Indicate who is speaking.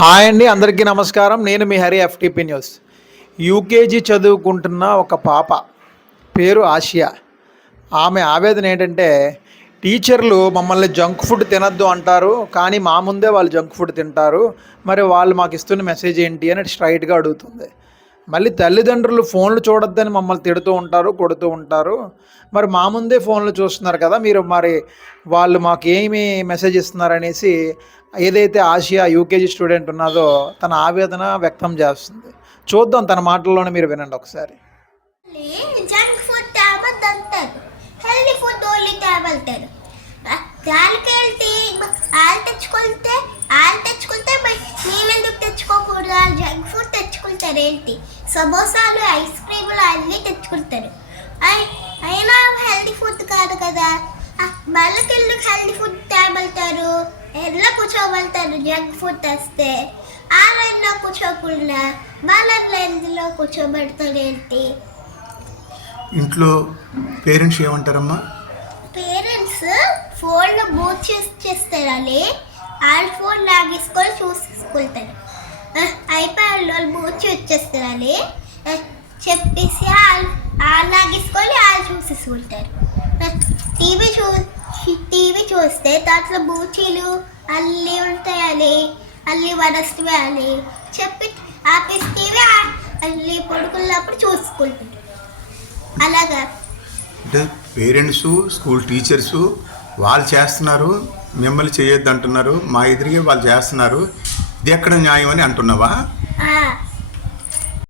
Speaker 1: Hi అండి అందరికీ నమస్కారం. నేను మీ హరి ఎఫ్టీపీ న్యూస్ యూకేజీ చదువుకుంటున్న ఒక పాప పేరు ఆసియా. ఆమె ఆవేదన ఏంటంటే టీచర్లు మమ్మల్ని జంక్ ఫుడ్ తినద్దు అంటారు కానీ మా ముందే వాళ్ళు జంక్ ఫుడ్ తింటారు. మరి వాళ్ళు మాకు ఇస్తున్న మెసేజ్ ఏంటి అని స్ట్రైట్గా అడుగుతుంది. మళ్ళీ తల్లిదండ్రులు ఫోన్లు చూడొద్దని మమ్మల్ని తిడుతూ ఉంటారు కొడుతూ ఉంటారు. మరి మా ముందే ఫోన్లు చూస్తున్నారు కదా మీరు మరి వాళ్ళు మాకు ఏమి మెసేజ్ ఇస్తున్నారనేసి ఏదైతే ఆసియా యూకేజీ స్టూడెంట్ ఉన్నదో తన ఆవేదన వ్యక్తం చేస్తుంది. చూద్దాం తన మాటల్లోనే మీరు వినండి ఒకసారి.
Speaker 2: Junk food healthy food only దానికి వెళ్తే తెచ్చుకుంటే మరి మేమెందుకు తెచ్చుకోకూడదు వాళ్ళు జంక్ ఫుడ్ ఏంటి సమోసాలు ఐస్ క్రీములు అన్నీ తెచ్చుకుంటారు. అయి- అయినా హెల్దీ ఫుడ్ కాదు కదా. వాళ్ళకెళ్ళి హెల్దీ ఫుడ్ తేవెళ్తారు ఎట్లా కూర్చోవెళ్తారు జంక్ ఫుడ్ తెస్తే. ఆ లైన్లో కూర్చోకుండా వాళ్ళ లైన్లో కూర్చోబెడతారు ఏంటి
Speaker 3: ఇంట్లో పేరెంట్స్ ఏమంటారమ్మా?
Speaker 2: పేరెంట్స్ ఫోన్లో బూత్ చేసి చేస్తారని. వాళ్ళ ఫోన్ లాగేసుకొని చూసేసుకుంటారు వాళ్ళు బూత్ వచ్చేస్తారని చెప్పేసి వాళ్ళు వాళ్ళు లాగేసుకొని వాళ్ళు చూసేసుకుంటారు. టీవీ చూ టీవీ చూస్తే దాంట్లో బూచీలు అల్లి ఉంటాయని అల్లి వనస్తవి అని చెప్పి ఆపేస్తే అల్లి పడుకున్నప్పుడు చూసుకుంటారు. అలాగా.
Speaker 3: అంటే పేరెంట్స్ స్కూల్ టీచర్స్ వాళ్ళు చేస్తున్నారు మిమ్మల్ని చేయొద్దు అంటున్నారు మా ఎదురుగా వాళ్ళు చేస్తున్నారు ఇది ఎక్కడ న్యాయం అని అంటున్నావా?